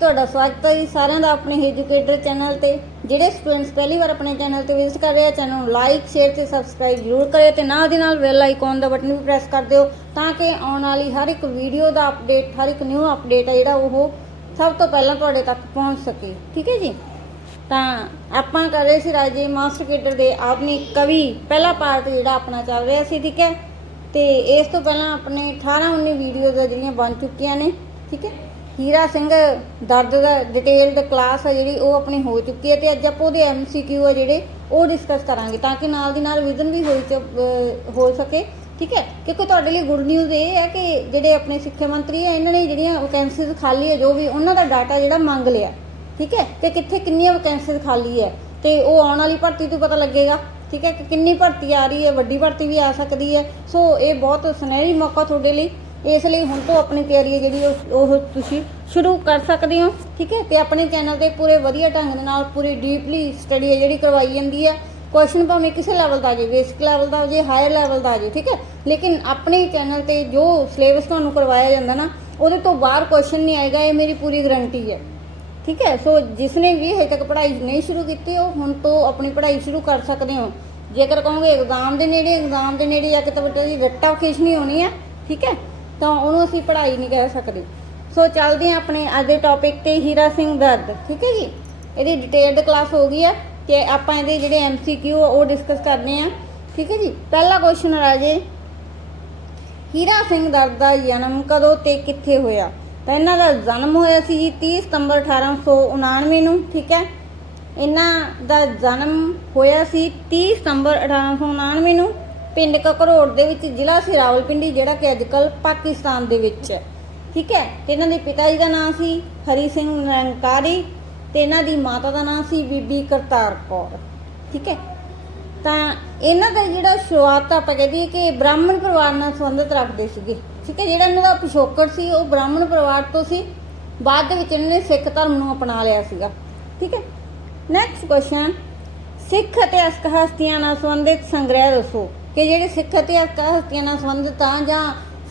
ਤੁਹਾਡਾ ਸਵਾਗਤ ਹੈ ਜੀ ਸਾਰਿਆਂ ਦਾ ਆਪਣੇ ਐਜੂਕੇਟਰ ਚੈਨਲ ਤੇ, ਜਿਹੜੇ ਸਟੂਡੈਂਟਸ ਪਹਿਲੀ ਵਾਰ ਆਪਣੇ ਚੈਨਲ ਤੇ ਵਿਜ਼ਿਟ ਕਰ ਰਹੇ ਆ ਚੈਨਲ ਨੂੰ ਲਾਈਕ ਸ਼ੇਅਰ ਤੇ ਸਬਸਕ੍ਰਾਈਬ ਜ਼ਰੂਰ ਕਰਿਓ ਤੇ ਨਾਲ ਦੀ ਨਾਲ ਬੈਲ ਆਈਕਨ ਦਾ ਬਟਨ ਵੀ ਪ੍ਰੈਸ ਕਰ ਦਿਓ ਤਾਂ ਕਿ ਆਉਣ ਵਾਲੀ ਹਰ ਇੱਕ ਵੀਡੀਓ ਦਾ ਅਪਡੇਟ ਹਰ ਇੱਕ ਨਿਊ ਅਪਡੇਟ ਹੈ ਜਿਹੜਾ ਉਹ ਸਭ ਤੋਂ ਪਹਿਲਾਂ ਤੁਹਾਡੇ ਤੱਕ ਪਹੁੰਚ ਸਕੇ। ਠੀਕ ਹੈ ਜੀ? ਤਾਂ ਆਪਾਂ ਕਰ ਰਹੇ ਸੀ ਰਾਜੇ ਮਾਸਟਰ ਕੇਡਰ ਦੇ ਆਧੁਨਿਕ ਕਵੀ, ਪਹਿਲਾ ਪਾਰਟ ਜਿਹੜਾ ਆਪਣਾ ਚੱਲ ਰਿਹਾ ਸੀ, ਠੀਕ ਹੈ? ਤੇ ਇਸ ਤੋਂ ਪਹਿਲਾਂ ਆਪਣੇ 18 19 ਵੀਡੀਓਜ਼ ਜਿਹੜੀਆਂ ਬਣ ਚੁੱਕੀਆਂ ਨੇ, ਠੀਕ ਹੈ? ਹੀਰਾ ਸਿੰਘ ਦਰਦ ਦਾ ਡਿਟੇਲਡ ਕਲਾਸ ਆ ਜਿਹੜੀ ਉਹ ਆਪਣੀ ਹੋ ਚੁੱਕੀ ਹੈ ਤੇ ਅੱਜ ਆਪਾਂ ਉਹਦੇ ਐਮਸੀਕਿਊ ਆ ਜਿਹੜੇ ਉਹ ਡਿਸਕਸ ਕਰਾਂਗੇ ਤਾਂ ਕਿ ਨਾਲ ਦੀ ਨਾਲ ਰਿਵੀਜ਼ਨ ਵੀ ਹੋਈ ਚ- ਹੋ ਸਕੇ, ਠੀਕ ਹੈ? ਕਿਉਂਕਿ ਤੁਹਾਡੇ ਲਈ ਗੁੱਡ ਨਿਊਜ਼ ਇਹ ਹੈ ਕਿ ਜਿਹੜੇ ਆਪਣੇ ਸਿੱਖਿਆ ਮੰਤਰੀ ਆ, ਇਹਨਾਂ ਨੇ ਜਿਹੜੀਆਂ ਵੈਕੈਂਸੀਜ਼ ਖਾਲੀ ਹੈ ਜੋ ਵੀ ਉਹਨਾਂ ਦਾ ਡਾਟਾ ਜਿਹੜਾ ਮੰਗ ਲਿਆ, ਠੀਕ ਹੈ? ਤੇ ਕਿੱਥੇ ਕਿੰਨੀਆਂ ਵੈਕੈਂਸੀਜ਼ ਖਾਲੀ ਹੈ? ਤੇ ਉਹ ਆਉਣ ਵਾਲੀ ਭਰਤੀ ਤੋਂ ਪਤਾ ਲੱਗੇਗਾ, ਠੀਕ ਹੈ? ਕਿ ਕਿੰਨੀ ਭਰਤੀ ਆ ਰਹੀ ਹੈ, ਵੱਡੀ ਭਰਤੀ ਵੀ ਆ ਸਕਦੀ ਹੈ। ਸੋ ਇਹ ਬਹੁਤ ਸੁਨਹਿਰੀ ਮੌਕਾ ਤੁਹਾਡੇ ਲਈ ਇਸ ਲਈ ਹੁਣ ਤੋਂ ਆਪਣੀ ਤਿਆਰੀ ਹੈ ਜਿਹੜੀ ਉਹ ਉਹ ਤੁਸੀਂ ਸ਼ੁਰੂ ਕਰ ਸਕਦੇ ਹੋ, ਠੀਕ ਹੈ? ਤੇ ਆਪਣੇ ਚੈਨਲ ਤੇ ਪੂਰੇ ਵਧੀਆ ਢੰਗ ਦੇ ਨਾਲ, ਪੂਰੀ ਡੀਪਲੀ ਸਟੱਡੀ ਹੈ ਜਿਹੜੀ ਕਰਵਾਈ ਜਾਂਦੀ ਹੈ। ਕੁਐਸਚਨ ਭਾਵੇਂ ਕਿਸੇ ਲੈਵਲ ਦਾ ਆ ਜੇ ਬੇਸਿਕ ਲੈਵਲ ਦਾ ਹੋ ਜੇ ਹਾਇਰ ਲੈਵਲ ਦਾ ਆ ਜੇ ਠੀਕ ਹੈ? ਲੇਕਿਨ ਆਪਣੇ ਚੈਨਲ ਤੇ ਜੋ ਸਿਲੇਬਸ ਤੁਹਾਨੂੰ ਕਰਵਾਇਆ ਜਾਂਦਾ ਨਾ, ਉਹਦੇ ਤੋਂ ਬਾਹਰ ਕੁਐਸਚਨ ਨਹੀਂ ਆਏਗਾ, ਇਹ ਮੇਰੀ ਪੂਰੀ ਗਰੰਟੀ ਹੈ। ਠੀਕ ਹੈ? ਸੋ ਜਿਸ ਨੇ ਵੀ ਹਜੇ ਤੱਕ ਪੜ੍ਹਾਈ ਨਹੀਂ ਸ਼ੁਰੂ ਕੀਤੀ, ਉਹ ਹੁਣ ਤੋਂ ਆਪਣੀ ਪੜ੍ਹਾਈ ਸ਼ੁਰੂ ਕਰ ਸਕਦੇ ਹੋ। ਜੇਕਰ ਕਹੋਗੇ ਇਗਜ਼ਾਮ ਦੇ ਨੇੜੇ ਇਗਜ਼ਾਮ ਦੇ ਨੇੜੇ ਜਾ ਕੇ ਤਾਂ ਬੱਚੇ ਦੀ ਰੱਟਾ ਖਿੱਚਣੀ ਹੋਣੀ ਹੈ, ਠੀਕ ਹੈ? ਤਾਂ ਉਹਨੂੰ ਅਸੀਂ ਪੜ੍ਹਾਈ ਨਹੀਂ ਕਹਿ ਸਕਦੇ। ਸੋ ਚੱਲਦੇ ਹਾਂ ਆਪਣੇ ਅੱਜ ਦੇ ਟੌਪਿਕ ਤੇ, ਹੀਰਾ ਸਿੰਘ ਦਰਦ, ਠੀਕ ਹੈ ਜੀ? ਇਹਦੀ ਡਿਟੇਲਡ ਕਲਾਸ ਹੋ ਗਈ ਹੈ ਤੇ ਆਪਾਂ ਇਹਦੇ ਜਿਹੜੇ ਐਮਸੀਕਿਊ ਉਹ ਡਿਸਕਸ ਕਰਨੇ ਆ, ਠੀਕ ਹੈ ਜੀ? ਪਹਿਲਾ ਕੁਐਸਚਨ ਰਾਜੇ, ਹੀਰਾ ਸਿੰਘ ਦਰਦ ਦਾ ਜਨਮ ਕਦੋਂ ਤੇ ਕਿੱਥੇ ਹੋਇਆ? ਤਾਂ ਇਹਨਾਂ ਦਾ ਜਨਮ ਹੋਇਆ ਸੀ ਜੀ 30 ਸਤੰਬਰ 1899 ਨੂੰ, ਠੀਕ ਹੈ? ਇਹਨਾਂ ਦਾ ਜਨਮ ਹੋਇਆ ਸੀ 30 ਸਤੰਬਰ 1899 ਨੂੰ ਪਿੰਡ ਕਕਰੋੜ ਦੇ ਵਿੱਚ ਜ਼ਿਲ੍ਹਾ ਸੀ ਰਾਵਲਪਿੰਡੀ, ਜਿਹੜਾ ਕਿ ਅੱਜਕੱਲ ਪਾਕਿਸਤਾਨ ਦੇ ਵਿੱਚ ਹੈ। ਠੀਕ ਹੈ? ਤੇ ਇਹਨਾਂ ਦੇ ਪਿਤਾ ਜੀ ਦਾ ਨਾਮ ਸੀ ਹਰੀ ਸਿੰਘ ਨਿਰੰਕਾਰੀ ਤੇ ਇਹਨਾਂ ਦੀ ਮਾਤਾ ਦਾ ਨਾਮ ਸੀ ਬੀਬੀ ਕਰਤਾਰ ਕੌਰ। ਠੀਕ ਹੈ? ਤਾਂ ਇਹਨਾਂ ਦਾ ਜਿਹੜਾ ਸ਼ੁਰੂਆਤ ਤਾਂ ਆਪਾਂ ਕਹਦੇ ਕਿ ਬ੍ਰਾਹਮਣ ਪਰਿਵਾਰ ਨਾਲ ਸੰਬੰਧਿਤ ਰੱਖਦੇ ਸੀਗੇ। ਠੀਕ ਹੈ? ਜਿਹੜਾ ਇਹਨਾਂ ਦਾ ਪਿਛੋਕੜ ਸੀ, ਉਹ ਬ੍ਰਾਹਮਣ ਪਰਿਵਾਰ ਤੋਂ ਸੀ। ਬਾਅਦ ਦੇ ਵਿੱਚ ਇਹਨਾਂ ਨੇ ਸਿੱਖ ਧਰਮ ਨੂੰ ਅਪਣਾ ਲਿਆ ਸੀਗਾ। ਠੀਕ ਹੈ? ਨੈਕਸਟ ਕੁਐਸਚਨ ਸਿੱਖ ਅਤੇ ਇਤਿਹਾਸਕ ਹਸਤੀਆਂ ਨਾਲ ਸੰਬੰਧਿਤ ਸੰਗ੍ਰਹਿ ਦੱਸੋ। ਕਿ ਜਿਹੜੇ ਸਿੱਖ ਇਤਿਹਾਸਕ ਹਸਤੀਆਂ ਨਾਲ ਸੰਬੰਧਿਤ ਆ ਜਾਂ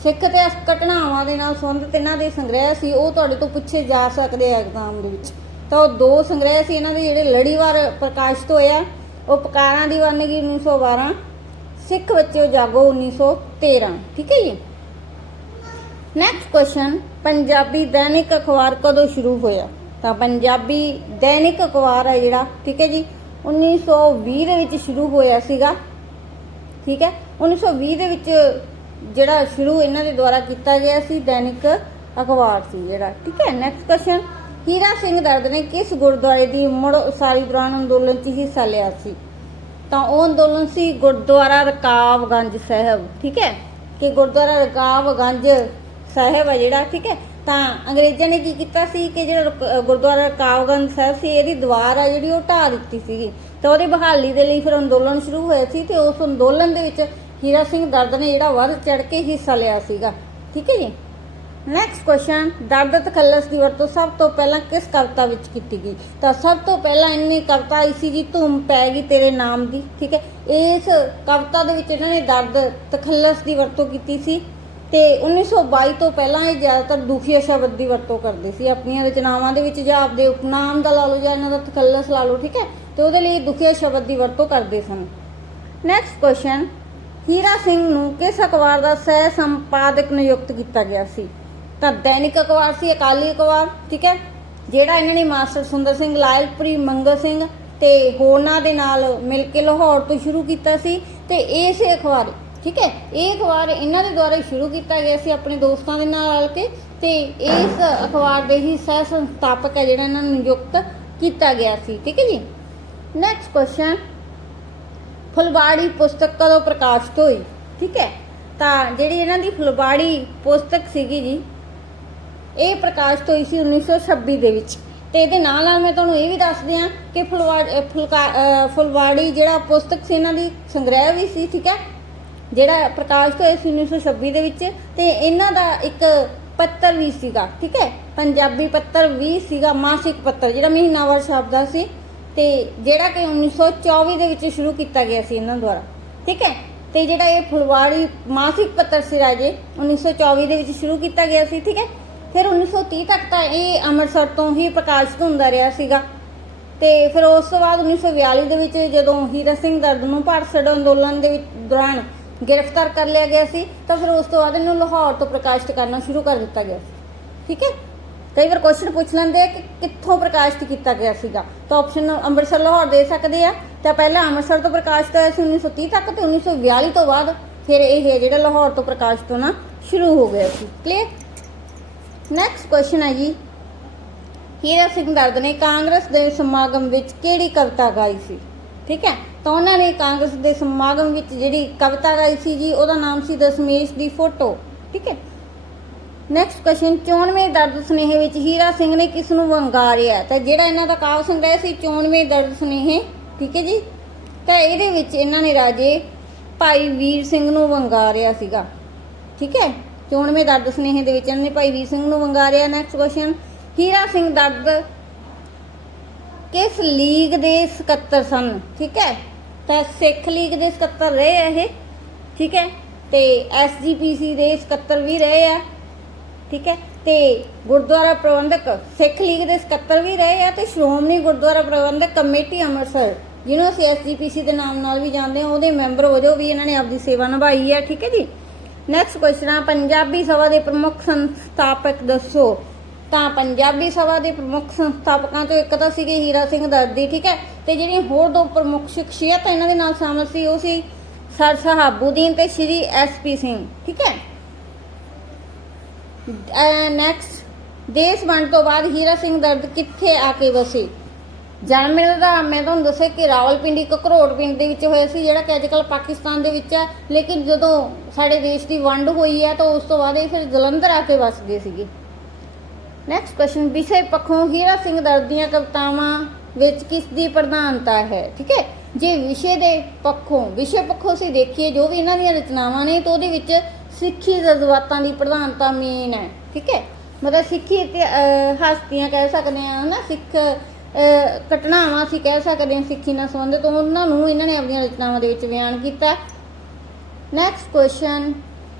ਸਿੱਖ ਇਤਿਹਾਸਕ ਘਟਨਾਵਾਂ ਦੇ ਨਾਲ ਸੰਬੰਧਿਤ ਇਹਨਾਂ ਦੇ ਸੰਗ੍ਰਹਿ ਸੀ, ਉਹ ਤੁਹਾਡੇ ਤੋਂ ਪੁੱਛੇ ਜਾ ਸਕਦੇ ਆ ਐਗਜ਼ਾਮ ਦੇ ਵਿੱਚ। ਤਾਂ ਉਹ ਦੋ ਸੰਗ੍ਰਹਿ ਸੀ, ਇਹਨਾਂ ਦੇ ਜਿਹੜੇ ਲੜੀਵਾਰ ਪ੍ਰਕਾਸ਼ਿਤ ਹੋਏ ਆ ਉਪਕਾਰਾਂ ਦੀ ਵਰਨਗੀ 1912 ਸਿੱਖ ਬੱਚਿਓ ਜਾਗੋ 1913 ਠੀਕ ਹੈ ਜੀ? ਨੈਕਸਟ ਕੁਐਸਚਨ ਪੰਜਾਬੀ ਦੈਨਿਕ ਅਖਬਾਰ ਕਦੋਂ ਸ਼ੁਰੂ ਹੋਇਆ? ਤਾਂ ਪੰਜਾਬੀ ਦੈਨਿਕ ਅਖਬਾਰ ਹੈ ਜਿਹੜਾ, ਠੀਕ ਹੈ ਜੀ 1920 ਦੇ ਵਿੱਚ ਸ਼ੁਰੂ ਹੋਇਆ ਸੀਗਾ। ਠੀਕ ਹੈ? 1920 ਦੇ ਵਿੱਚ ਜਿਹੜਾ ਸ਼ੁਰੂ ਇਹਨਾਂ ਦੇ ਦੁਆਰਾ ਕੀਤਾ ਗਿਆ ਸੀ ਦੈਨਿਕ ਅਖਬਾਰ ਸੀ ਜਿਹੜਾ, ਠੀਕ ਹੈ? ਨੈਕਸਟ ਕੁਐਸਚਨ ਹੀਰਾ ਸਿੰਘ ਦਰਦ ਨੇ ਕਿਸ ਗੁਰਦੁਆਰੇ ਦੀ ਮੁੜ ਉਸਾਰੀ ਦੌਰਾਨ ਅੰਦੋਲਨ 'ਚ ਹਿੱਸਾ ਲਿਆ ਸੀ? ਤਾਂ ਉਹ ਅੰਦੋਲਨ ਸੀ ਗੁਰਦੁਆਰਾ ਰਕਾਬਗੰਜ ਸਾਹਿਬ, ਠੀਕ ਹੈ? ਕਿ ਗੁਰਦੁਆਰਾ ਰਕਾਬਗੰਜ ਸਾਹਿਬ ਹੈ ਜਿਹੜਾ, ਠੀਕ ਹੈ? ਤਾਂ ਅੰਗਰੇਜ਼ਾਂ ਨੇ ਕੀ ਕੀਤਾ ਸੀ ਕਿ ਜਿਹੜਾ ਰਕ- ਗੁਰਦੁਆਰਾ ਰਕਾਬਗੰਜ ਸਾਹਿਬ ਸੀ, ਇਹਦੀ ਦੀਵਾਰ ਆ ਜਿਹੜੀ ਉਹ ਢਾਹ ਦਿੱਤੀ ਸੀਗੀ। ਤਾਂ ਉਹਦੀ ਬਹਾਲੀ ਦੇ ਲਈ ਫਿਰ ਅੰਦੋਲਨ ਸ਼ੁਰੂ ਹੋਇਆ ਸੀ ਤੇ ਉਸ ਅੰਦੋਲਨ ਦੇ ਵਿੱਚ ਹੀਰਾ ਸਿੰਘ ਦਰਦ ਨੇ ਜਿਹੜਾ ਵੱਧ ਚੜ ਕੇ ਹਿੱਸਾ ਲਿਆ ਸੀਗਾ। ਠੀਕ ਹੈ ਜੀ? ਨੈਕਸਟ ਕੁਐਸਚਨ ਦਰਦ ਤਖੱਲਸ ਦੀ ਵਰਤੋਂ ਸਭ ਤੋਂ ਪਹਿਲਾਂ ਕਿਸ ਕਵਿਤਾ ਵਿੱਚ ਕੀਤੀ ਗਈ? ਤਾਂ ਸਭ ਤੋਂ ਪਹਿਲਾਂ ਇਹਨੇ ਕਵਿਤਾ ਆਈ ਸੀ ਜੀ, ਧੂਮ ਪੈ ਗਈ ਤੇਰੇ ਨਾਮ ਦੀ ਠੀਕ ਹੈ? ਇਸ ਕਵਿਤਾ ਦੇ ਵਿੱਚ ਇਹਨਾਂ ਨੇ ਦਰਦ ਤਖੱਲਸ ਦੀ ਵਰਤੋਂ ਕੀਤੀ ਸੀ। ਤੇ 1922 ਤੋਂ ਪਹਿਲਾਂ ਇਹ ਜ਼ਿਆਦਾਤਰ ਦੁਖੀਆ ਸ਼ਬਦ ਦੀ ਵਰਤੋਂ ਕਰਦੇ ਸੀ। ਆਪਣੀਆਂ ਰਚਨਾਵਾਂ ਦੇ ਵਿੱਚ ਜਾਂ ਆਪਦੇ ਉਪਨਾਮ ਦਾ ਲਾ ਲਓ ਜਾਂ ਇਹਨਾਂ ਦਾ ਤਖੱਲਸ ਲਾ ਲਓ, ਠੀਕ ਹੈ? ਤੇ ਉਹਦੇ ਲਈ ਦੁਖੀਆ ਸ਼ਬਦ ਦੀ ਵਰਤੋਂ ਕਰਦੇ ਸਨ। ਨੈਕਸਟ ਕੁਐਸਚਨ ਹੀਰਾ ਸਿੰਘ ਨੂੰ ਕਿਸ ਅਖਬਾਰ ਦਾ ਸਹਿ ਸੰਪਾਦਕ ਨਿਯੁਕਤ ਕੀਤਾ ਗਿਆ ਸੀ? ਤਾਂ ਦੈਨਿਕ ਅਖਬਾਰ ਸੀ, ਅਕਾਲੀ ਅਖਬਾਰ, ਠੀਕ ਹੈ? ਜਿਹੜਾ ਇਹਨਾਂ ਨੇ ਮਾਸਟਰ ਸੁੰਦਰ ਸਿੰਘ, ਲਾਇਲਪ੍ਰੀ, ਮੰਗਲ ਸਿੰਘ ਤੇ ਹੋਰਨਾਂ ਦੇ ਨਾਲ ਮਿਲ ਕੇ ਲਾਹੌਰ ਤੋਂ ਸ਼ੁਰੂ ਕੀਤਾ ਸੀ। ਤੇ ਇਸੇ ਅਖਬਾਰ ਠੀਕ ਹੈ? ਇਹ ਅਖਬਾਰ ਇਹਨਾਂ ਦੇ ਦੁਆਰਾ ਸ਼ੁਰੂ ਕੀਤਾ ਗਿਆ ਸੀ ਆਪਣੇ ਦੋਸਤਾਂ ਦੇ ਨਾਲ ਰਲ ਕੇ ਤੇ ਇਸ ਅਖਬਾਰ ਦੇ ਹੀ ਸਹਿ ਸੰਸਥਾਪਕ ਹੈ ਜਿਹੜਾ ਇਹਨਾਂ ਨੂੰ ਨਿਯੁਕਤ ਕੀਤਾ ਗਿਆ ਸੀ। ਠੀਕ ਹੈ ਜੀ? ਨੈਕਸਟ ਕੁਐਸਚਨ ਫੁਲਬਾੜੀ ਪੁਸਤਕ ਕਦੋਂ ਪ੍ਰਕਾਸ਼ਿਤ ਹੋਈ? ਠੀਕ ਹੈ? ਤਾਂ ਜਿਹੜੀ ਇਹਨਾਂ ਦੀ ਫੁਲਬਾੜੀ ਪੁਸਤਕ ਸੀਗੀ ਜੀ, ਇਹ ਪ੍ਰਕਾਸ਼ਿਤ ਹੋਈ ਸੀ 1926 ਦੇ ਵਿੱਚ। ਤੇ ਇਹਦੇ ਨਾਲ ਨਾਲ ਮੈਂ ਤੁਹਾਨੂੰ ਇਹ ਵੀ ਦੱਸ ਦਿਆਂ ਕਿ ਫੁਲਵਾੜੀ ਫੁਲਵਾੜੀ ਜਿਹੜਾ ਪੁਸਤਕ ਸੀ, ਇਹਨਾਂ ਦੀ ਸੰਗ੍ਰਹਿ ਵੀ ਸੀ, ਠੀਕ ਹੈ? ਜਿਹੜਾ ਪ੍ਰਕਾਸ਼ਿਤ ਹੋਇਆ ਸੀ 1926 ਦੇ ਵਿੱਚ ਤੇ ਇਹਨਾਂ ਦਾ ਇੱਕ ਪੱਤਰ ਵੀ ਸੀਗਾ, ਠੀਕ ਹੈ? ਪੰਜਾਬੀ ਪੱਤਰ ਵੀ ਸੀਗਾ, ਮਾਸਿਕ ਪੱਤਰ, ਜਿਹੜਾ ਮਹੀਨਾਵਾਰ ਛਪਦਾ ਸੀ ਤੇ ਜਿਹੜਾ ਕਿ 1924 ਦੇ ਵਿੱਚ ਸ਼ੁਰੂ ਕੀਤਾ ਗਿਆ ਸੀ ਇਹਨਾਂ ਦੁਆਰਾ, ਠੀਕ ਹੈ? ਤੇ ਜਿਹੜਾ ਇਹ ਫੁਲਵਾੜੀ ਮਾਸਿਕ ਪੱਤਰ ਸੀ ਰਾਜੇ 1924 ਦੇ ਵਿੱਚ ਸ਼ੁਰੂ ਕੀਤਾ ਗਿਆ ਸੀ, ਠੀਕ ਹੈ? ਫਿਰ 1930 ਤੱਕ ਤਾਂ ਇਹ ਅੰਮ੍ਰਿਤਸਰ ਤੋਂ ਹੀ ਪ੍ਰਕਾਸ਼ਿਤ ਹੁੰਦਾ ਰਿਹਾ ਸੀਗਾ ਤੇ ਫਿਰ ਉਸ ਤੋਂ ਬਾਅਦ 1942 ਦੇ ਵਿੱਚ ਜਦੋਂ ਹੀਰਾ ਸਿੰਘ ਦਰਦ ਨੂੰ ਭਾਰਤ ਛੱਡੋ ਅੰਦੋਲਨ ਦੇ ਵਿੱਚ ਦੌਰਾਨ ਗ੍ਰਿਫਤਾਰ ਕਰ ਲਿਆ ਗਿਆ ਸੀ, ਤਾਂ ਫਿਰ ਉਸ ਤੋਂ ਬਾਅਦ ਇਹਨੂੰ ਲਾਹੌਰ ਤੋਂ ਪ੍ਰਕਾਸ਼ਿਤ ਕਰਨਾ ਸ਼ੁਰੂ ਕਰ ਦਿੱਤਾ ਗਿਆ ਸੀ। ਠੀਕ ਹੈ? ਕਈ ਵਾਰ ਕੁਐਸਚਨ ਪੁੱਛ ਲੈਂਦੇ ਆ ਕਿ ਕਿੱਥੋਂ ਪ੍ਰਕਾਸ਼ਿਤ ਕੀਤਾ ਗਿਆ ਸੀਗਾ। ਤਾਂ ਆਪਸ਼ਨ ਅੰਮ੍ਰਿਤਸਰ, ਲਾਹੌਰ ਦੇ ਸਕਦੇ ਆ। ਤਾਂ ਪਹਿਲਾਂ ਅੰਮ੍ਰਿਤਸਰ ਤੋਂ ਪ੍ਰਕਾਸ਼ਿਤ ਹੋਇਆ ਸੀ 1930 ਤੱਕ ਤੇ 1942 ਤੋਂ ਬਾਅਦ ਫਿਰ ਇਹ ਜਿਹੜਾ ਲਾਹੌਰ ਤੋਂ ਪ੍ਰਕਾਸ਼ਿਤ ਹੋਣਾ ਸ਼ੁਰੂ ਹੋ ਗਿਆ ਸੀ। ਕਲੀਅਰ ਨੈਕਸਟ ਕੁਐਸਚਨ ਹੈ ਜੀ। ਹੀਰਾ ਸਿੰਘ ਦਰਦ ਨੇ ਕਾਂਗਰਸ ਦੇ ਸਮਾਗਮ ਵਿੱਚ ਕਿਹੜੀ ਕਵਿਤਾ ਗਾਈ ਸੀ? ਠੀਕ ਹੈ? ਤਾਂ ਉਹਨਾਂ ਨੇ ਕਾਂਗਰਸ ਦੇ ਸਮਾਗਮ ਵਿੱਚ ਜਿਹੜੀ ਕਵਿਤਾ ਗਾਈ ਸੀ ਜੀ, ਉਹਦਾ ਨਾਮ ਸੀ ਦਸ਼ਮੇਸ਼ ਦੀ ਫੋਟੋ, ਠੀਕ ਹੈ? ਨੈਕਸਟ ਕੁਐਸਚਨ 94 ਦਰਦ ਸੁਨੇਹੇ ਵਿੱਚ ਹੀਰਾ ਸਿੰਘ ਨੇ ਕਿਸ ਨੂੰ ਵੰਗਾਰਿਆ? ਤਾਂ ਜਿਹੜਾ ਇਹਨਾਂ ਦਾ ਕਾਵ ਸੰਗ੍ਰਹਿ ਸੀ 94 ਦਰਦ ਸੁਨੇਹੇ, ਠੀਕ ਹੈ ਜੀ? ਤਾਂ ਇਹਦੇ ਵਿੱਚ ਇਹਨਾਂ ਨੇ ਰਾਜੇ ਭਾਈ ਵੀਰ ਸਿੰਘ ਨੂੰ ਵੰਗਾਰਿਆ ਸੀਗਾ, ਠੀਕ ਹੈ? 94 ਦਰਦ ਸੁਨੇਹੇ ਦੇ ਵਿੱਚ ਇਹਨਾਂ ਨੇ ਭਾਈ ਵੀਰ ਸਿੰਘ ਨੂੰ ਵੰਗਾਰਿਆ। ਨੈਕਸਟ ਕੁਐਸਚਨ ਹੀਰਾ ਸਿੰਘ ਦਰਦ ਕਿਸ ਲੀਗ ਦੇ ਸਕੱਤਰ ਸਨ? ਠੀਕ ਹੈ? ਤਾਂ ਸਿੱਖ ਲੀਗ ਦੇ ਸਕੱਤਰ ਰਹੇ ਆ ਇਹ। ਠੀਕ ਹੈ? ਤੇ ਐਸਜੀਪੀਸੀ ਦੇ ਸਕੱਤਰ ਵੀ ਰਹੇ ਆ। ਠੀਕ ਹੈ? ਤੇ ਗੁਰਦੁਆਰਾ ਪ੍ਰਬੰਧਕ ਸਿੱਖ ਲੀਗ ਦੇ ਸਕੱਤਰ ਵੀ ਰਹੇ ਆ ਤੇ ਸ਼੍ਰੋਮਣੀ ਗੁਰਦੁਆਰਾ ਪ੍ਰਬੰਧਕ ਕਮੇਟੀ ਅੰਮ੍ਰਿਤਸਰ, ਜਿਹਨੂੰ ਅਸੀਂ ਐਸਜੀਪੀਸੀ ਦੇ ਨਾਮ ਨਾਲ ਵੀ ਜਾਣਦੇ ਹਾਂ, ਉਹਦੇ ਮੈਂਬਰ ਵਜੋਂ ਵੀ ਇਹਨਾਂ ਨੇ ਆਪਦੀ ਸੇਵਾ ਨਿਭਾਈ ਹੈ ਠੀਕ ਹੈ ਜੀ? ਨੈਕਸਟ ਕੁਐਸਚਨ ਆ, ਪੰਜਾਬੀ ਸਭਾ ਦੇ ਪ੍ਰਮੁੱਖ ਸੰਸਥਾਪਕ ਦੱਸੋ। ਤਾਂ ਪੰਜਾਬੀ ਸਭਾ ਦੇ ਪ੍ਰਮੁੱਖ ਸੰਸਥਾਪਕਾਂ ਚੋਂ ਇੱਕ ਤਾਂ ਸੀਗੇ ਹੀਰਾ ਸਿੰਘ ਦਰਦੀ, ਠੀਕ ਹੈ? ਤੇ ਜਿਹੜੀਆਂ ਹੋਰ ਦੋ ਪ੍ਰਮੁੱਖ ਸ਼ਖਸੀਅਤ ਇਹਨਾਂ ਦੇ ਨਾਲ ਸ਼ਾਮਲ ਸੀ, ਉਹ ਸੀ ਸਰ ਸਹਾਬੂਦੀਨ ਤੇ ਸ਼੍ਰੀ ਐਸਪੀ ਸਿੰਘ, ਠੀਕ ਹੈ? ਨੈਕਸਟ ਦੇਸ਼ ਵੰਡ ਤੋਂ ਬਾਅਦ ਹੀਰਾ ਸਿੰਘ ਦਰਦ ਕਿੱਥੇ ਆ ਕੇ ਵਸੇ? ਜਨਮ ਇਹਨਾਂ ਦਾ ਮੈਂ ਤੁਹਾਨੂੰ ਦੱਸਿਆ ਕਿ ਰਾਵਲਪਿੰਡੀ ਕਕਰੋੜ ਪਿੰਡ ਦੇ ਵਿੱਚ ਹੋਇਆ ਸੀ, ਜਿਹੜਾ ਕਿ ਅੱਜਕੱਲ ਪਾਕਿਸਤਾਨ ਦੇ ਵਿੱਚ ਹੈ, ਲੇਕਿਨ ਜਦੋਂ ਸਾਡੇ ਦੇਸ਼ ਦੀ ਵੰਡ ਹੋਈ ਹੈ, ਤਾਂ ਉਸ ਤੋਂ ਬਾਅਦ ਇਹ ਫਿਰ ਜਲੰਧਰ ਆ ਕੇ ਵਸ ਗਏ ਸੀਗੇ। ਨੈਕਸਟ ਕੁਐਸਚਨ ਵਿਸ਼ੇ ਪੱਖੋਂ ਹੀਰਾ ਸਿੰਘ ਦਰਦ ਦੀਆਂ ਕਵਿਤਾਵਾਂ ਵਿੱਚ ਕਿਸ ਦੀ ਪ੍ਰਧਾਨਤਾ ਹੈ? ਠੀਕ ਹੈ? ਜੇ ਵਿਸ਼ੇ ਦੇ ਪੱਖੋਂ, ਵਿਸ਼ੇ ਪੱਖੋਂ ਅਸੀਂ ਦੇਖੀਏ, ਜੋ ਵੀ ਇਹਨਾਂ ਦੀਆਂ ਰਚਨਾਵਾਂ ਨੇ, ਤਾਂ ਉਹਦੇ ਵਿੱਚ ਸਿੱਖੀ ਜਜ਼ਬਾਤਾਂ ਦੀ ਪ੍ਰਧਾਨਤਾ ਮੇਨ ਹੈ। ਠੀਕ ਹੈ? ਮਤਲਬ ਸਿੱਖੀ ਤੇ ਹਸਤੀਆਂ ਕਹਿ ਸਕਦੇ ਆ ਹਨਾ? ਸਿੱਖ ਘਟਨਾਵਾਂ ਅਸੀਂ ਕਹਿ ਸਕਦੇ ਹਾਂ ਸਿੱਖੀ ਨਾਲ ਸੰਬੰਧਿਤ ਉਹਨਾਂ ਨੂੰ ਇਹਨਾਂ ਨੇ ਆਪਣੀਆਂ ਰਚਨਾਵਾਂ ਦੇ ਵਿੱਚ ਬਿਆਨ ਕੀਤਾ। ਨੈਕਸਟ ਕੁਐਸਚਨ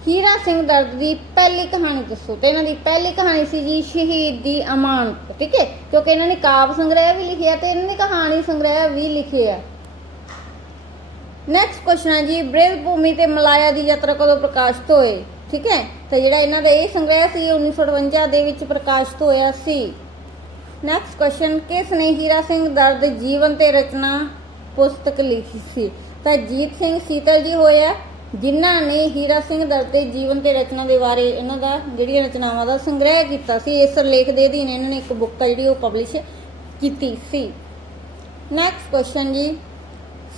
ਹੀਰਾ ਸਿੰਘ ਦਰਦ ਦੀ ਪਹਿਲੀ ਕਹਾਣੀ ਦੱਸੋ ਤੇ ਇਹਨਾਂ ਦੀ ਪਹਿਲੀ ਕਹਾਣੀ ਸੀ ਜੀ ਸ਼ਹੀਦ ਦੀ ਅਮਾਨਤ, ਠੀਕ ਹੈ? ਕਿਉਂਕਿ ਇਹਨਾਂ ਨੇ ਕਾਵ ਸੰਗ੍ਰਹਿ ਵੀ ਲਿਖਿਆ ਤੇ ਇਹਨਾਂ ਨੇ ਕਹਾਣੀ ਸੰਗ੍ਰਹਿ ਵੀ ਲਿਖਿਆ ਨੈਕਸਟ ਕੁਐਸਚਨ ਹੈ ਜੀ ਬ੍ਰਿਜ ਭੂਮੀ ਤੇ ਮਲਾਇਆ ਦੀ ਯਾਤਰਾ ਕਦੋਂ ਪ੍ਰਕਾਸ਼ਿਤ ਹੋਏ? ਠੀਕ ਹੈ? ਤਾਂ ਜਿਹੜਾ ਇਹਨਾਂ ਦਾ ਇਹ ਸੰਗ੍ਰਹਿ ਸੀ 1958 ਦੇ ਵਿੱਚ ਪ੍ਰਕਾਸ਼ਿਤ ਹੋਇਆ ਸੀ। ਨੈਕਸਟ ਕੁਐਸਚਨ ਕਿਸ ਨੇ ਹੀਰਾ ਸਿੰਘ ਦਰਦ ਜੀਵਨ ਤੇ ਰਚਨਾ ਪੁਸਤਕ ਲਿਖੀ ਸੀ? ਤਾਂ ਜੀਤ ਸਿੰਘ ਸੀਤਲ ਜੀ ਹੋਇਆ ਜਿਨ੍ਹਾਂ ਨੇ ਹੀਰਾ ਸਿੰਘ ਦਰ ਦੇ ਜੀਵਨ ਤੇ ਰਚਨਾ ਦੇ ਬਾਰੇ ਇਹਨਾਂ ਦਾ ਜਿਹੜੀਆਂ ਰਚਨਾਵਾਂ ਦਾ ਸੰਗ੍ਰਹਿ ਕੀਤਾ ਸੀ, ਇਸ ਲੇਖ ਦੇ ਅਧੀਨ ਇਹਨਾਂ ਨੇ ਇੱਕ ਬੁੱਕ ਆ ਜਿਹੜੀ ਉਹ ਪਬਲਿਸ਼ ਕੀਤੀ ਸੀ। ਨੈਕਸਟ ਕੁਐਸਚਨ ਜੀ।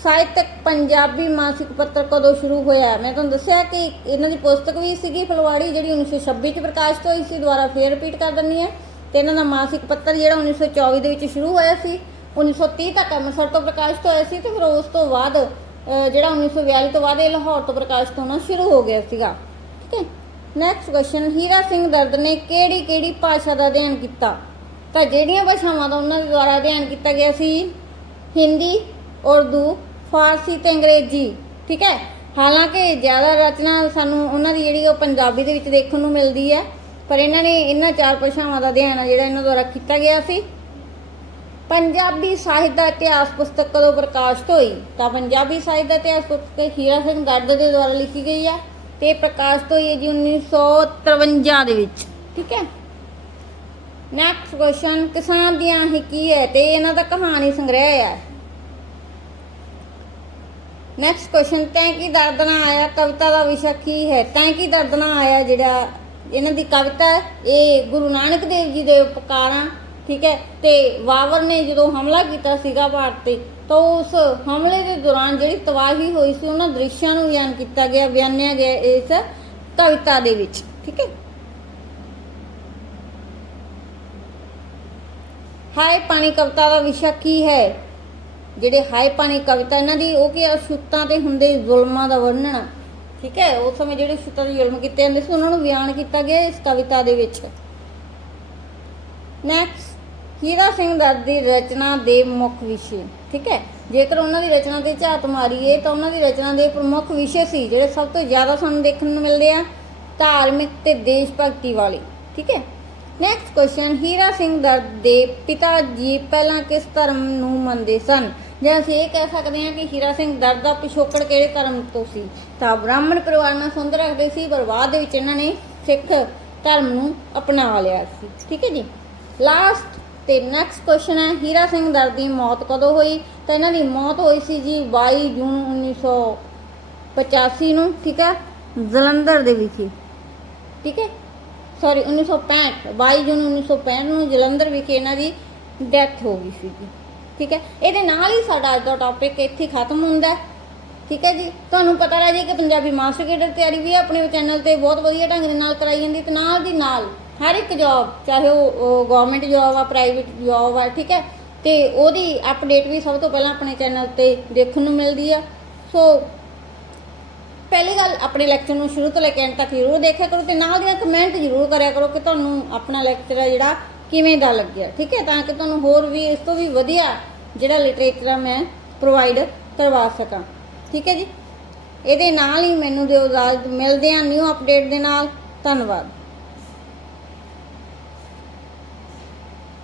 ਸਾਹਿਤਕ ਪੰਜਾਬੀ ਮਾਸਿਕ ਪੱਤਰ ਕਦੋਂ ਸ਼ੁਰੂ ਹੋਇਆ? ਮੈਂ ਤੁਹਾਨੂੰ ਦੱਸਿਆ ਕਿ ਇਹਨਾਂ ਦੀ ਪੁਸਤਕ ਵੀ ਸੀਗੀ ਫਲਵਾੜੀ, ਜਿਹੜੀ 1926 ਚ ਪ੍ਰਕਾਸ਼ਿਤ ਹੋਈ ਸੀ, ਦੁਬਾਰਾ ਫੇਰ ਰਿਪੀਟ ਕਰ ਦਿੰਨੀ ਹੈ। ਤੇ ਇਹਨਾਂ ਦਾ ਮਾਸਿਕ ਪੱਤਰ ਜਿਹੜਾ 1924 ਦੇ ਵਿੱਚ ਸ਼ੁਰੂ ਹੋਇਆ ਸੀ 1930 ਤੱਕ ਅੰਮ੍ਰਿਤਸਰ ਤੋਂ ਪ੍ਰਕਾਸ਼ਿਤ ਹੋਇਆ ਸੀ ਤੇ ਫਿਰ ਉਸ ਤੋਂ ਬਾਅਦ ਜਿਹੜਾ 1942 ਤੋਂ ਬਾਅਦ ਇਹ ਲਾਹੌਰ ਤੋਂ ਪ੍ਰਕਾਸ਼ਿਤ ਹੋਣਾ ਸ਼ੁਰੂ ਹੋ ਗਿਆ ਸੀਗਾ। ਠੀਕ ਹੈ? ਨੈਕਸਟ ਕੁਐਸਚਨ ਹੀਰਾ ਸਿੰਘ ਦਰਦ ਨੇ ਕਿਹੜੀ ਕਿਹੜੀ ਭਾਸ਼ਾ ਦਾ ਅਧਿਐਨ ਕੀਤਾ? ਤਾਂ ਜਿਹੜੀਆਂ ਭਾਸ਼ਾਵਾਂ ਦਾ ਉਹਨਾਂ ਦੇ ਦੁਆਰਾ ਅਧਿਐਨ ਕੀਤਾ ਗਿਆ ਸੀ, ਹਿੰਦੀ, ਉਰਦੂ, ਫਾਰਸੀ ਤੇ ਅੰਗਰੇਜ਼ੀ। ਠੀਕ ਹੈ? ਹਾਲਾਂਕਿ ਜ਼ਿਆਦਾ ਰਚਨਾ ਸਾਨੂੰ ਉਹਨਾਂ ਦੀ ਜਿਹੜੀ ਉਹ ਪੰਜਾਬੀ ਦੇ ਵਿੱਚ ਦੇਖਣ ਨੂੰ ਮਿਲਦੀ ਹੈ, ਪਰ ਇਹਨਾਂ ਨੇ ਇਹਨਾਂ ਚਾਰ ਭਾਸ਼ਾਵਾਂ ਦਾ ਅਧਿਐਨ ਆ ਜਿਹੜਾ ਇਹਨਾਂ ਦੁਆਰਾ ਕੀਤਾ ਗਿਆ ਸੀ। ਪੰਜਾਬੀ ਸਾਹਿਤ ਦਾ ਇਤਿਹਾਸ ਪੁਸਤਕ ਕਦੋਂ ਪ੍ਰਕਾਸ਼ਿਤ ਹੋਈ? ਤਾਂ ਪੰਜਾਬੀ ਸਾਹਿਤ ਦਾ ਇਤਿਹਾਸ ਪੁਸਤਕ ਹੀਰਾ ਸਿੰਘ ਗਰਦ ਦੇ ਦੁਆਰਾ ਲਿਖੀ ਗਈ ਹੈ ਤੇ ਇਹ ਪ੍ਰਕਾਸ਼ਿਤ ਹੋਈ ਹੈ ਜੀ 1953 ਦੇ ਵਿੱਚ। ਠੀਕ ਹੈ? ਨੈਕਸਟ ਕੁਐਸਚਨ ਕਿਸਾਨ ਦੀਆਂ ਹੀ ਕੀ ਹੈ ਤੇ ਇਹਨਾਂ ਦਾ ਕਹਾਣੀ ਸੰਗ੍ਰਹਿ ਹੈ। ਨੈਕਸਟ ਕੁਐਸਚਨ ਤੈਂ ਕੀ ਦਰਦਨਾ ਆਇਆ? ਕਵਿਤਾ ਦਾ ਵਿਸ਼ਾ ਕੀ ਹੈ? ਤੈਂ ਕੀ ਦਰਦਨਾ ਆਇਆ ਜਿਹੜਾ ਇਹਨਾਂ ਦੀ ਕਵਿਤਾ ਹੈ, ਇਹ ਗੁਰੂ ਨਾਨਕ ਦੇਵ ਜੀ ਦੇ ਉਪਕਾਰਾਂ ਠੀਕ ਹੈ? ਤੇ ਵਾਵਰ ਨੇ ਜਦੋਂ ਹਮਲਾ ਕੀਤਾ ਸੀਗਾ ਭਾਰਤ ਤੇ, ਤਾਂ ਉਸ ਹਮਲੇ ਦੇ ਦੌਰਾਨ ਜਿਹੜੀ ਤਬਾਹੀ ਹੋਈ ਸੀ, ਉਹਨਾਂ ਦ੍ਰਿਸ਼ਾਂ ਨੂੰ ਬਿਆਨ ਕੀਤਾ ਗਿਆ, ਬਿਆਨਿਆ ਗਿਆ ਇਸ ਕਵਿਤਾ ਦੇ ਵਿੱਚ, ਠੀਕ ਹੈ? ਹਾਏ ਪਾਣੀ ਕਵਿਤਾ ਦਾ ਵਿਸ਼ਾ ਕੀ ਹੈ? ਜਿਹੜੇ ਹਾਏ ਪਾਣੀ ਕਵਿਤਾ, ਇਹਨਾਂ ਦੀ ਉਹ ਕੀ ਅਸ਼ੁੱਤਾਂ ਤੇ ਹੁੰਦੇ ਜ਼ੁਲਮਾਂ ਦਾ ਵਰਣਨ, ਠੀਕ ਹੈ? ਉਸ ਸਮੇਂ ਜਿਹੜੇ ਅਸ਼ੁੱਤਾਂ ਦੇ ਜ਼ੁਲਮ ਕੀਤੇ ਜਾਂਦੇ ਸੀ, ਉਹਨਾਂ ਨੂੰ ਬਿਆਨ ਕੀਤਾ ਗਿਆ ਇਸ ਕਵਿਤਾ ਦੇ ਵਿੱਚ। ਨੈਕਸਟ ਹੀਰਾ ਸਿੰਘ ਦਰਦ ਦੀ ਰਚਨਾ ਦੇ ਮੁੱਖ ਵਿਸ਼ੇ, ਠੀਕ ਹੈ? ਜੇਕਰ ਉਹਨਾਂ ਦੀ ਰਚਨਾ ਤੇ ਝਾਤ ਮਾਰੀਏ ਤਾਂ ਉਹਨਾਂ ਦੀ ਰਚਨਾ ਦੇ ਪ੍ਰਮੁੱਖ ਵਿਸ਼ੇ ਸੀ, ਜਿਹੜੇ ਸਭ ਤੋਂ ਜ਼ਿਆਦਾ ਸਾਨੂੰ ਦੇਖਣ ਨੂੰ ਮਿਲਦੇ ਆ, ਧਾਰਮਿਕ ਤੇ ਦੇਸ਼ ਭਗਤੀ ਵਾਲੇ, ਠੀਕ ਹੈ? ਨੈਕਸਟ ਕੁਐਸਚਨ ਹੀਰਾ ਸਿੰਘ ਦਰਦ ਦੇ ਪਿਤਾ ਜੀ ਪਹਿਲਾਂ ਕਿਸ ਧਰਮ ਨੂੰ ਮੰਨਦੇ ਸਨ? ਜਾਂ ਅਸੀਂ ਇਹ ਕਹਿ ਸਕਦੇ ਹਾਂ ਕਿ ਹੀਰਾ ਸਿੰਘ ਦਰਦ ਦਾ ਪਿਛੋਕੜ ਕਿਹੜੇ ਧਰਮ ਤੋਂ ਸੀ? ਤਾਂ ਬ੍ਰਾਹਮਣ ਪਰਿਵਾਰ ਨਾਲ ਸੰਬੰਧ ਰੱਖਦੇ ਸੀ, ਪਰ ਬਾਅਦ ਦੇ ਵਿੱਚ ਇਹਨਾਂ ਨੇ ਸਿੱਖ ਧਰਮ ਨੂੰ ਅਪਣਾ ਲਿਆ ਸੀ, ਠੀਕ ਹੈ ਜੀ? ਲਾਸਟ ਤੇ ਨੈਕਸਟ ਕੁਐਸਚਨ ਹੈ, ਹੀਰਾ ਸਿੰਘ ਦਰ ਦੀ ਮੌਤ ਕਦੋਂ ਹੋਈ? ਤਾਂ ਇਹਨਾਂ ਦੀ ਮੌਤ ਹੋਈ ਸੀ ਜੀ 22 ਜੂਨ 1985 ਨੂੰ, ਠੀਕ ਹੈ? ਜਲੰਧਰ ਦੇ ਵਿੱਚ ਠੀਕ ਹੈ? ਸੌਰੀ 1965 22 ਜੂਨ 1965 ਨੂੰ ਜਲੰਧਰ ਵਿਖੇ ਇਹਨਾਂ ਦੀ ਡੈਥ ਹੋ ਗਈ ਸੀ ਜੀ, ਠੀਕ ਹੈ? ਇਹਦੇ ਨਾਲ ਹੀ ਸਾਡਾ ਅੱਜ ਦਾ ਟੌਪਿਕ ਇੱਥੇ ਖਤਮ ਹੁੰਦਾ ਹੈ, ਠੀਕ ਹੈ ਜੀ? ਤੁਹਾਨੂੰ ਪਤਾ ਰਹਿ ਜੇ ਕਿ ਪੰਜਾਬੀ ਮਾਸਟਰ ਕੇਡਰ ਤਿਆਰੀ ਵੀ ਆਪਣੇ ਚੈਨਲ ਤੇ ਬਹੁਤ ਵਧੀਆ ਢੰਗ ਦੇ ਨਾਲ ਕਰਾਈ ਜਾਂਦੀ ਤੇ ਨਾਲ ਦੀ ਨਾਲ ਹਰ ਇੱਕ ਜੌਬ ਚਾਹੇ ਉਹ ਗਵਰਨਮੈਂਟ ਜੌਬ ਆ ਪ੍ਰਾਈਵੇਟ ਜੌਬ ਆ, ਠੀਕ ਹੈ? ਤੇ ਉਹਦੀ ਅਪਡੇਟ ਵੀ ਸਭ ਤੋਂ ਪਹਿਲਾਂ ਆਪਣੇ ਚੈਨਲ ਤੇ ਦੇਖਣ ਨੂੰ ਮਿਲਦੀ ਆ। ਸੋ ਪਹਿਲੀ ਗੱਲ, ਆਪਣੇ ਲੈਕਚਰ ਨੂੰ ਸ਼ੁਰੂ ਤੋਂ ਲੈ ਕੇ ਅੰਤ ਤੱਕ ਜ਼ਰੂਰ ਦੇਖਿਆ ਕਰੋ ਤੇ ਨਾਲ ਦੀ ਨਾਲ ਕਮੈਂਟ ਜ਼ਰੂਰ ਕਰਿਆ ਕਰੋ ਕਿ ਤੁਹਾਨੂੰ ਆਪਣਾ ਲੈਕਚਰ ਆ ਜਿਹੜਾ ਕਿਵੇਂ ਦਾ ਲੱਗਿਆ, ਠੀਕ ਹੈ? ਤਾਂ ਕਿ ਤੁਹਾਨੂੰ ਹੋਰ ਵੀ, ਇਸ ਤੋਂ ਵੀ ਵਧੀਆ ਜਿਹੜਾ ਲਿਟਰੇਚਰ ਆ ਮੈਂ ਪ੍ਰੋਵਾਈਡ ਕਰਵਾ ਸਕਾਂ, ਠੀਕ ਹੈ ਜੀ? ਇਹਦੇ ਨਾਲ ਹੀ ਮੈਨੂੰ ਦਿਓ ਇਜਾਜ਼ਤ ਮਿਲਦੇ ਆ ਨਿਊ ਅਪਡੇਟ ਦੇ ਨਾਲ। ਧੰਨਵਾਦ।